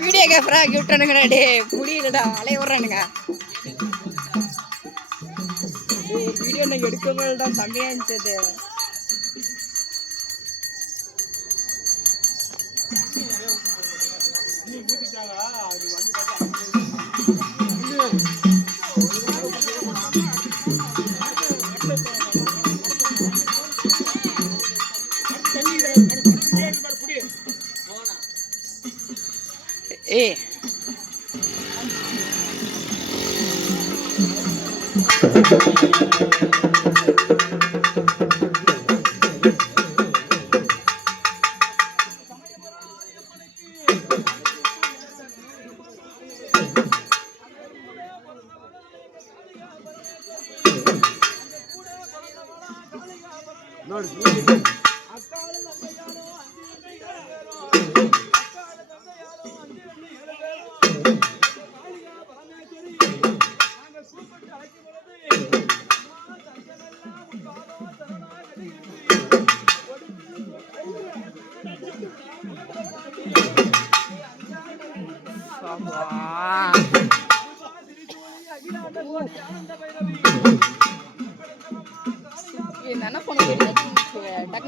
video camera விட்டுறானுங்கடா டே முடியலடா அலைய விட்றானுங்க video நான் எடுக்கவேடா செம்மையா இருந்துச்சு ஏய்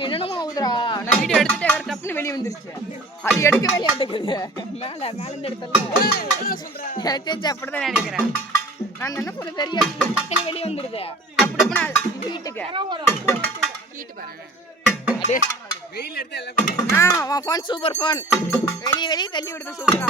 என்னென்னமோ ஆகுதுடா நான் வீடியோ எடுத்துட்டு வேற டப்புன்னு வெளியே வந்துருச்சு அது எடுக்க வேலையா இருக்குது மேல இருந்து எடுத்தேன் அப்படிதான் நினைக்கிறேன் நான் என்ன பண்ண தெரியாது டக்குன்னு வெளியே வந்துடுது அப்படின்னா வீட்டுக்கு வீட்டு பாருங்க உன் ஃபோன் சூப்பர் ஃபோன் வெளியே தள்ளி விடுது சூப்பரா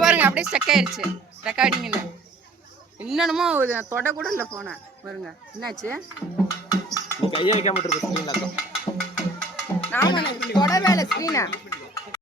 பாருங்க அப்படியே ஸ்டக் ஆயிருச்சு ரெக்கார்டிங்ல என்னமோ தொட கூட இல்ல போன பாருங்க என்னாச்சு நீ கையை வைக்காம இருக்க ஸ்கிரீன்ல நாம தொட வேலை ஸ்கிரீனை